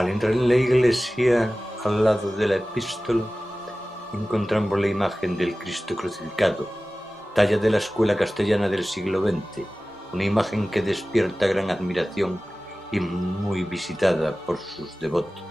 Al entrar en la iglesia, al lado de la epístola, encontramos la imagen del Cristo crucificado, talla de la escuela castellana del siglo XX, una imagen que despierta gran admiración y muy visitada por sus devotos.